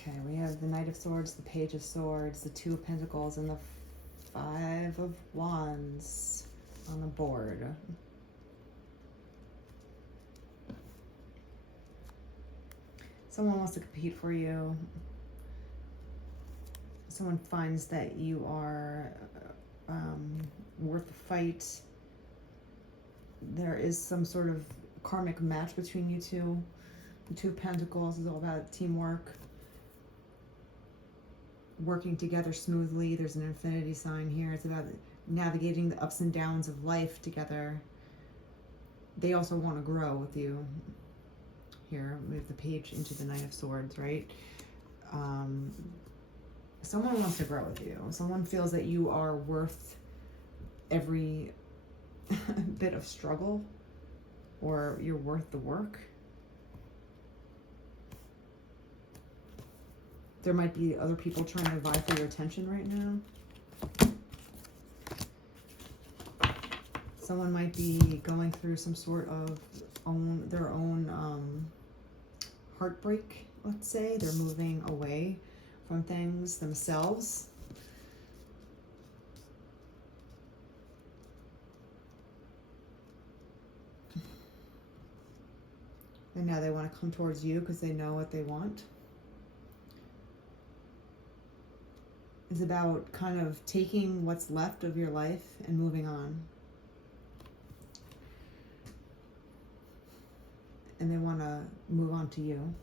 Okay, we have the Knight of Swords, the Page of Swords, the Two of Pentacles, and the Five of Wands on the board. Someone wants to compete for you. Someone finds that you are worth the fight. There is some sort of karmic match between you two. The Two of Pentacles is all about teamwork, working together smoothly. There's an infinity sign here. It's about navigating the ups and downs of life together. They also want to grow with you. Here, we have the Page into the Knight of Swords, right? Someone wants to grow with you. Someone feels that you are worth every bit of struggle, or you're worth the work. There might be other people trying to vie for your attention right now. Someone might be going through some sort of their own heartbreak, let's say. They're moving away from things themselves. And now they want to come towards you because they know what they want. It's about kind of taking what's left of your life and moving on. And they want to move on to you.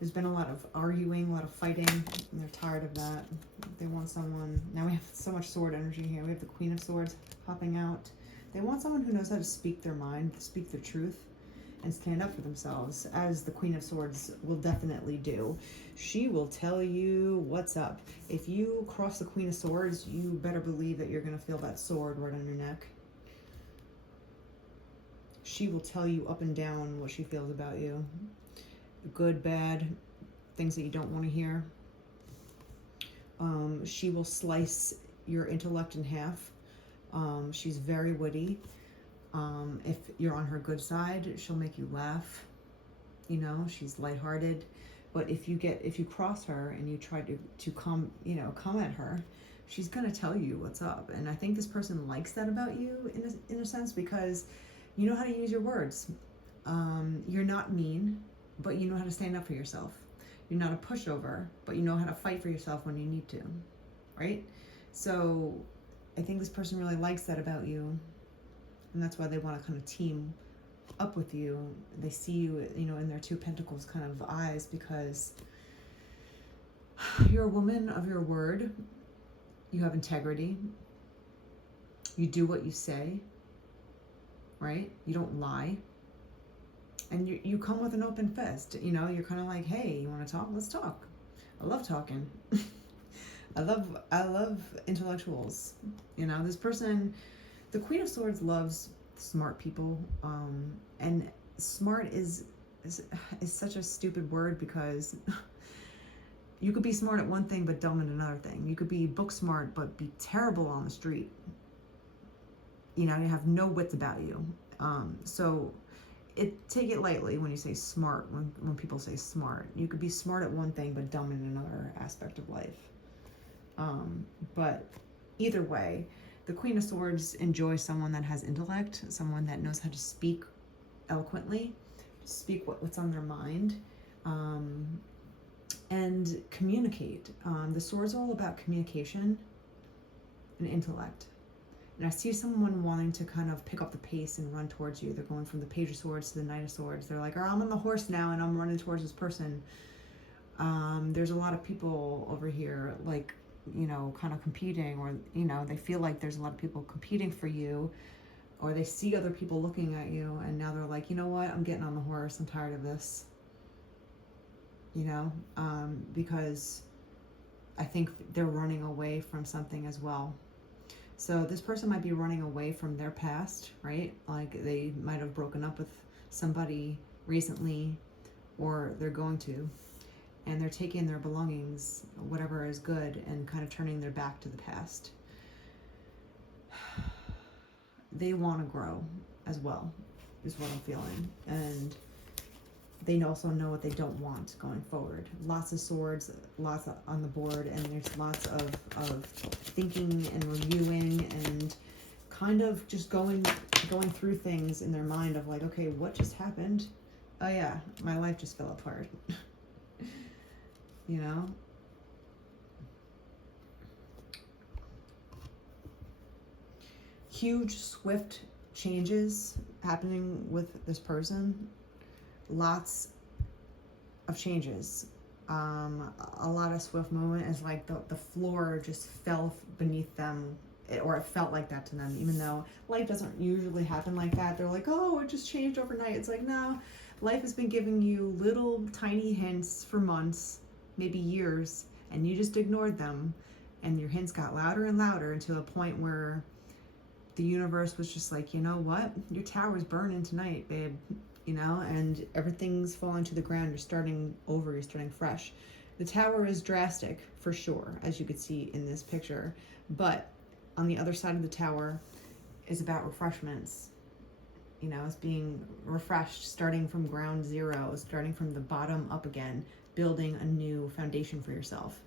There's been a lot of arguing, a lot of fighting, and they're tired of that. They want someone. Now we have so much sword energy here. We have the Queen of Swords popping out. They want someone who knows how to speak their mind, speak their truth, and stand up for themselves, as the Queen of Swords will definitely do. She will tell you what's up. If you cross the Queen of Swords, you better believe that you're going to feel that sword right on your neck. She will tell you up and down what she feels about you. Good, bad, things that you don't want to hear. She will slice your intellect in half. She's very witty. If you're on her good side, she'll make you laugh. You know, she's lighthearted. But if you cross her and you try to come at her, she's gonna tell you what's up. And I think this person likes that about you in a sense, because you know how to use your words. You're not mean, but you know how to stand up for yourself. You're not a pushover, but you know how to fight for yourself when you need to, right? So I think this person really likes that about you, and that's why they want to kind of team up with you. They see you, in their Two of Pentacles kind of eyes, because you're a woman of your word. You have integrity. You do what you say, right? You don't lie. And you come with an open fist. You're kind of like, hey, you want to talk? Let's talk. I love talking. I love intellectuals. This person, the Queen of Swords, loves smart people. And smart is such a stupid word, because you could be smart at one thing but dumb at another thing. You could be book smart but be terrible on the street. You have no wits about you. So take it lightly when you say smart, when people say smart. You could be smart at one thing but dumb in another aspect of life. But either way, the Queen of Swords enjoys someone that has intellect, someone that knows how to speak eloquently, speak what's on their mind, and communicate. The Swords are all about communication and intellect. And I see someone wanting to kind of pick up the pace and run towards you. They're going from the Page of Swords to the Knight of Swords. They're like, I'm on the horse now and I'm running towards this person. There's a lot of people over here, like, kind of competing, or, they feel like there's a lot of people competing for you, or they see other people looking at you, and now they're like, you know what, I'm getting on the horse. I'm tired of this. Because I think they're running away from something as well. So this person might be running away from their past, right? Like they might have broken up with somebody recently, or they're going to, and they're taking their belongings, whatever is good, and kind of turning their back to the past. They want to grow as well, is what I'm feeling. And they also know what they don't want going forward. Lots of swords, lots on the board, and there's lots of thinking and reviewing and kind of just going through things in their mind of like, okay, what just happened? Oh yeah, my life just fell apart. You know? Huge, swift changes happening with this person. Lots of changes. A lot of swift movement is like the floor just fell beneath them, or it felt like that to them, even though life doesn't usually happen like that. They're like, oh, it just changed overnight. It's like, no, life has been giving you little tiny hints for months, maybe years, and you just ignored them, and your hints got louder and louder until a point where the universe was just like, you know what, your tower's burning tonight, babe, you know, and everything's falling to the ground. You're starting over, you're starting fresh. The tower is drastic for sure, as you could see in this picture, but on the other side of the tower is about refreshments. You know, it's being refreshed, starting from ground zero, starting from the bottom up again, building a new foundation for yourself.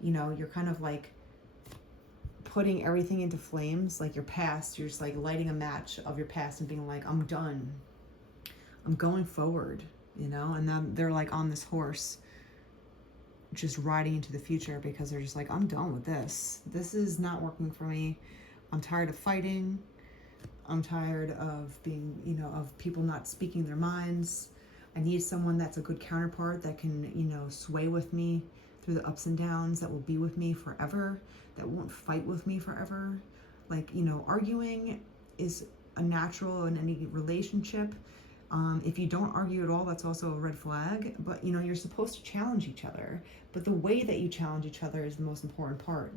You know, you're kind of like putting everything into flames, like your past. You're just like lighting a match of your past and being like, I'm done. I'm going forward, you know? And then they're like on this horse, just riding into the future because they're just like, I'm done with this. This is not working for me. I'm tired of fighting. I'm tired of being, you know, of people not speaking their minds. I need someone that's a good counterpart that can, you know, sway with me through the ups and downs, that will be with me forever, that won't fight with me forever. Like, you know, arguing is a natural in any relationship. If you don't argue at all, that's also a red flag. But, you know, you're supposed to challenge each other. But the way that you challenge each other is the most important part.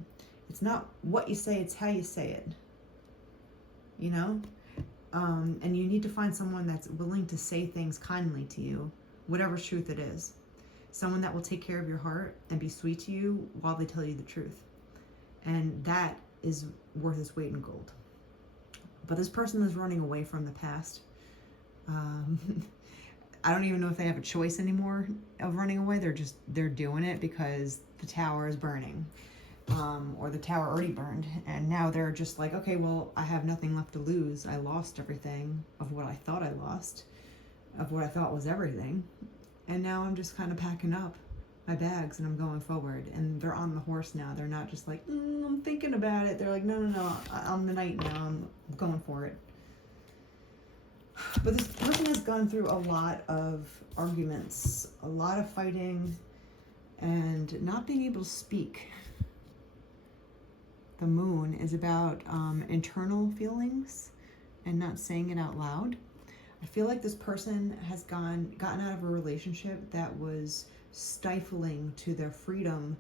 It's not what you say, it's how you say it. You know? And you need to find someone that's willing to say things kindly to you, whatever truth it is. Someone that will take care of your heart and be sweet to you while they tell you the truth. And that is worth its weight in gold. But this person is running away from the past. I don't even know if they have a choice anymore of running away. They're doing it because the tower is burning, or the tower already burned, and now they're just like, okay, well, I have nothing left to lose. I lost everything of what I thought I lost, of what I thought was everything, and now I'm just kind of packing up my bags and I'm going forward. And they're on the horse now. They're not just like, I'm thinking about it. They're like, no, I'm the knight now. I'm going for it. But this person has gone through a lot of arguments, a lot of fighting, and not being able to speak. The moon is about internal feelings and not saying it out loud. I feel like this person has gotten out of a relationship that was stifling to their freedom.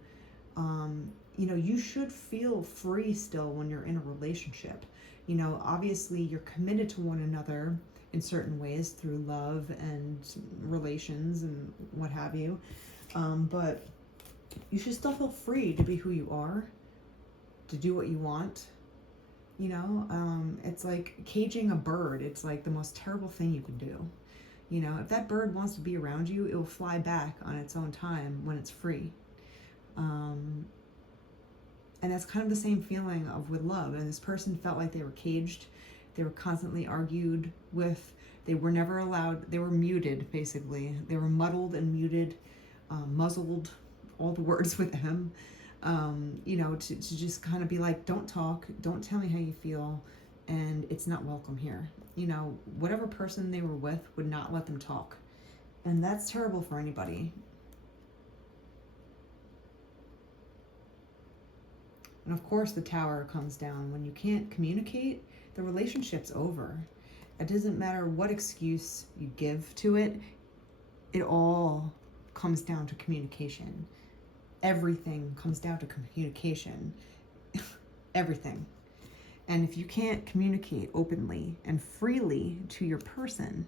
You know, you should feel free still when you're in a relationship. You know, obviously you're committed to one another in certain ways through love and relations and what have you. But you should still feel free to be who you are, to do what you want. You know, it's like caging a bird. It's like the most terrible thing you can do. You know, if that bird wants to be around you, it will fly back on its own time when it's free. And that's kind of the same feeling of with love. And this person felt like they were caged. They were constantly argued with. They were never allowed. They were muted, basically. They were muddled and muted, muzzled, all the words with him. You know, to just kind of be like, don't talk, don't tell me how you feel, and it's not welcome here. You know, whatever person they were with would not let them talk. And that's terrible for anybody. And of course the tower comes down. When you can't communicate, the relationship's over. It doesn't matter what excuse you give to it. It all comes down to communication. Everything comes down to communication. Everything. And if you can't communicate openly and freely to your person,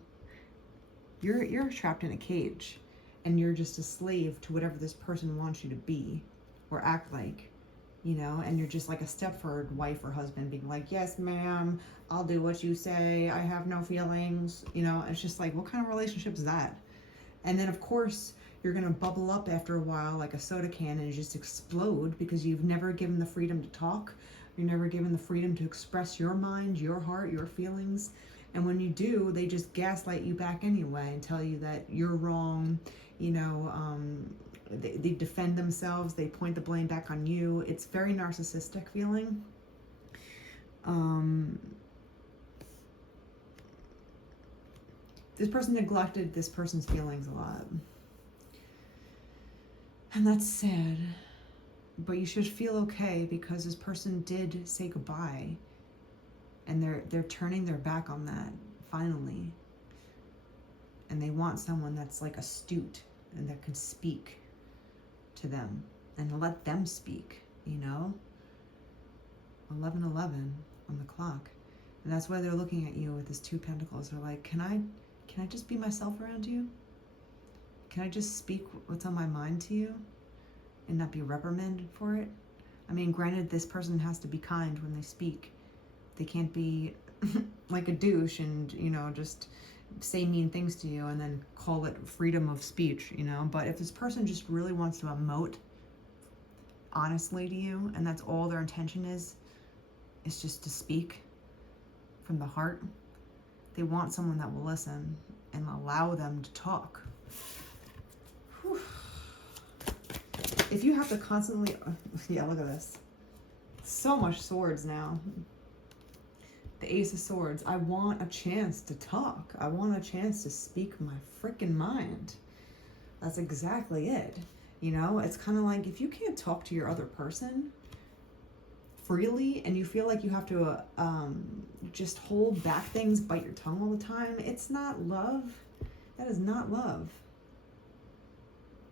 you're trapped in a cage, and you're just a slave to whatever this person wants you to be or act like, you know, and you're just like a Stepford wife or husband being like, yes, ma'am, I'll do what you say. I have no feelings. You know, it's just like, what kind of relationship is that? And then, of course, you're going to bubble up after a while like a soda can and just explode because you've never given the freedom to talk. You're never given the freedom to express your mind, your heart, your feelings. And when you do, they just gaslight you back anyway and tell you that you're wrong. They defend themselves. They point the blame back on you. It's very narcissistic feeling. This person neglected this person's feelings a lot. And that's sad. But you should feel okay because this person did say goodbye. And they're turning their back on that, finally. And they want someone that's like astute and that can speak to them and let them speak, 11:11 on the clock. And that's why they're looking at you with this 2 pentacles. They're like, can I just be myself around you? Can I just speak what's on my mind to you and not be reprimanded for it? I mean, granted, this person has to be kind when they speak. They can't be like a douche and, just say mean things to you and then call it freedom of speech, But if this person just really wants to emote honestly to you, and that's all their intention is just to speak from the heart, they want someone that will listen and allow them to talk. Whew. If you have to constantly, yeah, look at this. So much swords now. The Ace of Swords. I want a chance to talk. I want a chance to speak my freaking mind. That's exactly it. It's kind of like if you can't talk to your other person freely and you feel like you have to just hold back things, bite your tongue all the time, it's not love. That is not love.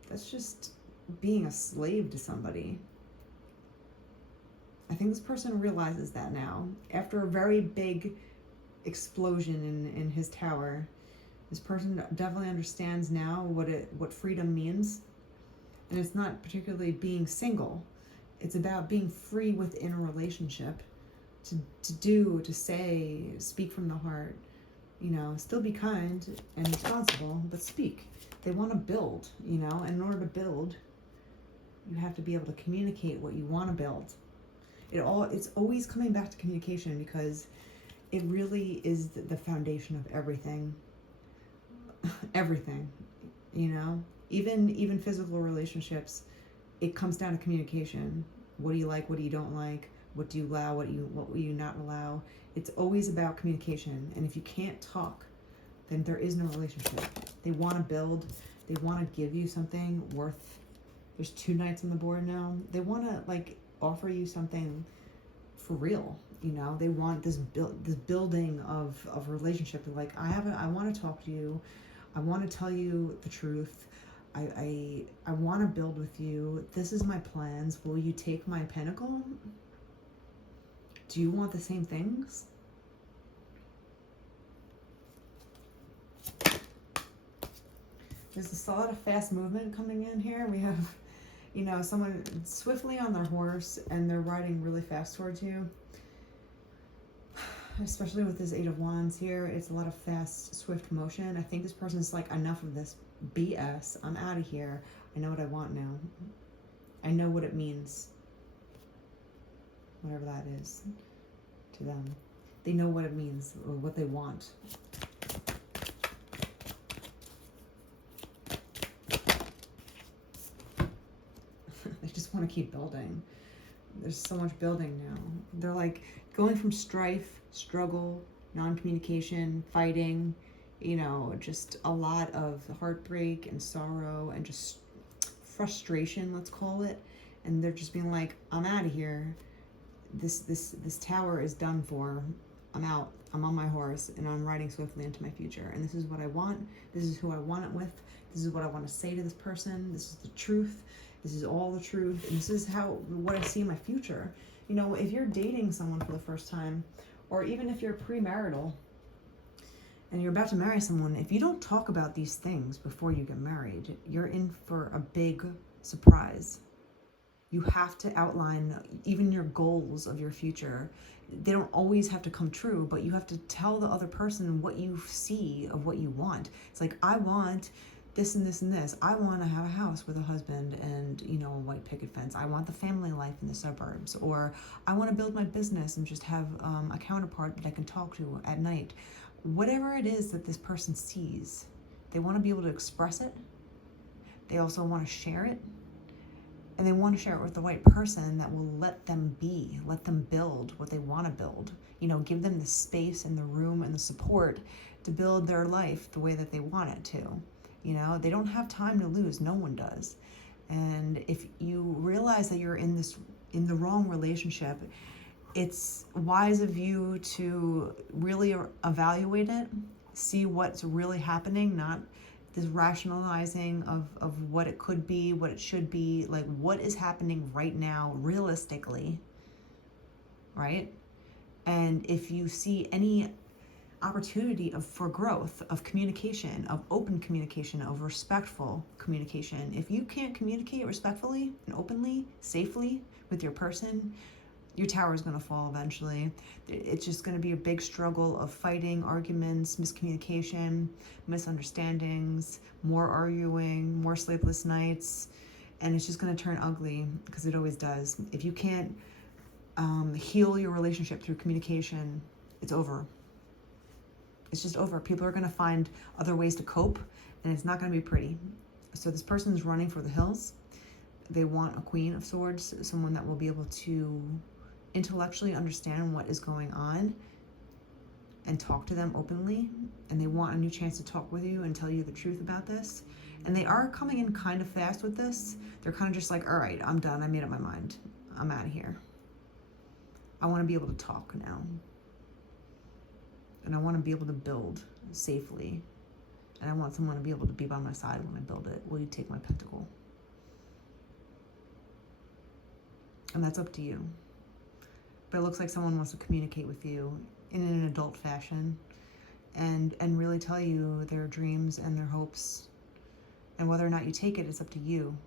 That's just being a slave to somebody. I think this person realizes that now. After a very big explosion in his tower, this person definitely understands now what freedom means. And it's not particularly being single. It's about being free within a relationship to say, speak from the heart, still be kind and responsible, but speak. They want to build, and in order to build, you have to be able to communicate what you want to build. It's always coming back to communication because it really is the foundation of everything. Everything, even physical relationships, it comes down to communication. What do you like? What do you don't like? What do you allow? What will you not allow? It's always about communication. And if you can't talk, then there is no relationship. They want to build. They want to give you something worth. There's 2 knights on the board now. They want to offer you something for real. They want this building of relationship. They're like, I want to talk to you. I want to tell you the truth. I want to build with you. This is my plans. Will you take my pentacle? Do you want the same things? There's a lot of fast movement coming in here. We have, someone swiftly on their horse and they're riding really fast towards you. Especially with this 8 of Wands here, it's a lot of fast, swift motion. I think this person's like, enough of this BS. I'm out of here. I know what I want now. I know what it means. Whatever that is to them. They know what it means or what they want. They just want to keep building. There's so much building now. They're like going from strife, struggle, non-communication, fighting, just a lot of heartbreak and sorrow and just frustration, let's call it. And they're just being like, I'm out of here. This tower is done for. I'm out. I'm on my horse and I'm riding swiftly into my future. And this is what I want. This is who I want it with. This is what I want to say to this person. This is the truth. This is all the truth. And this is what I see in my future. If you're dating someone for the first time, or even if you're premarital and you're about to marry someone, if you don't talk about these things before you get married, you're in for a big surprise. You have to outline even your goals of your future. They don't always have to come true, but you have to tell the other person what you see of what you want. It's like, I want this and this and this. I want to have a house with a husband and, a white picket fence. I want the family life in the suburbs. Or I want to build my business and just have a counterpart that I can talk to at night. Whatever it is that this person sees, they want to be able to express it. They also want to share it. And they want to share it with the right person that will let them be, let them build what they want to build. Give them the space and the room and the support to build their life the way that they want it to. They don't have time to lose. No one does. And if you realize that you're in the wrong relationship, it's wise of you to really evaluate it, see what's really happening, not this rationalizing of what it could be, what it should be, like what is happening right now, realistically, right? And if you see any opportunity for growth, of communication, of open communication, of respectful communication, if you can't communicate respectfully and openly, safely with your person, your tower is going to fall eventually. It's just going to be a big struggle of fighting, arguments, miscommunication, misunderstandings, more arguing, more sleepless nights, and it's just going to turn ugly, because it always does. If you can't heal your relationship through communication, it's over. It's just over. People are going to find other ways to cope, and it's not going to be pretty. So this person is running for the hills. They want a Queen of Swords, someone that will be able to intellectually understand what is going on and talk to them openly. And they want a new chance to talk with you and tell you the truth about this. And they are coming in kind of fast with this. They're kind of just like, all right, I'm done. I made up my mind. I'm out of here. I want to be able to talk now. And I want to be able to build safely. And I want someone to be able to be by my side when I build it. Will you take my pentacle? And that's up to you. But it looks like someone wants to communicate with you in an adult fashion and really tell you their dreams and their hopes. And whether or not you take it, it's up to you.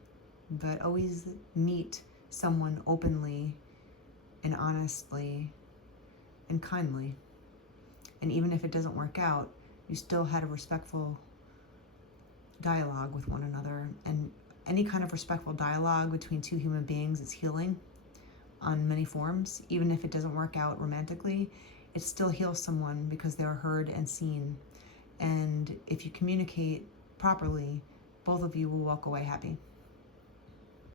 But always meet someone openly and honestly and kindly. And even if it doesn't work out, you still had a respectful dialogue with one another. And any kind of respectful dialogue between two human beings is healing on many forms. Even if it doesn't work out romantically, it still heals someone because they're heard and seen. And if you communicate properly, both of you will walk away happy.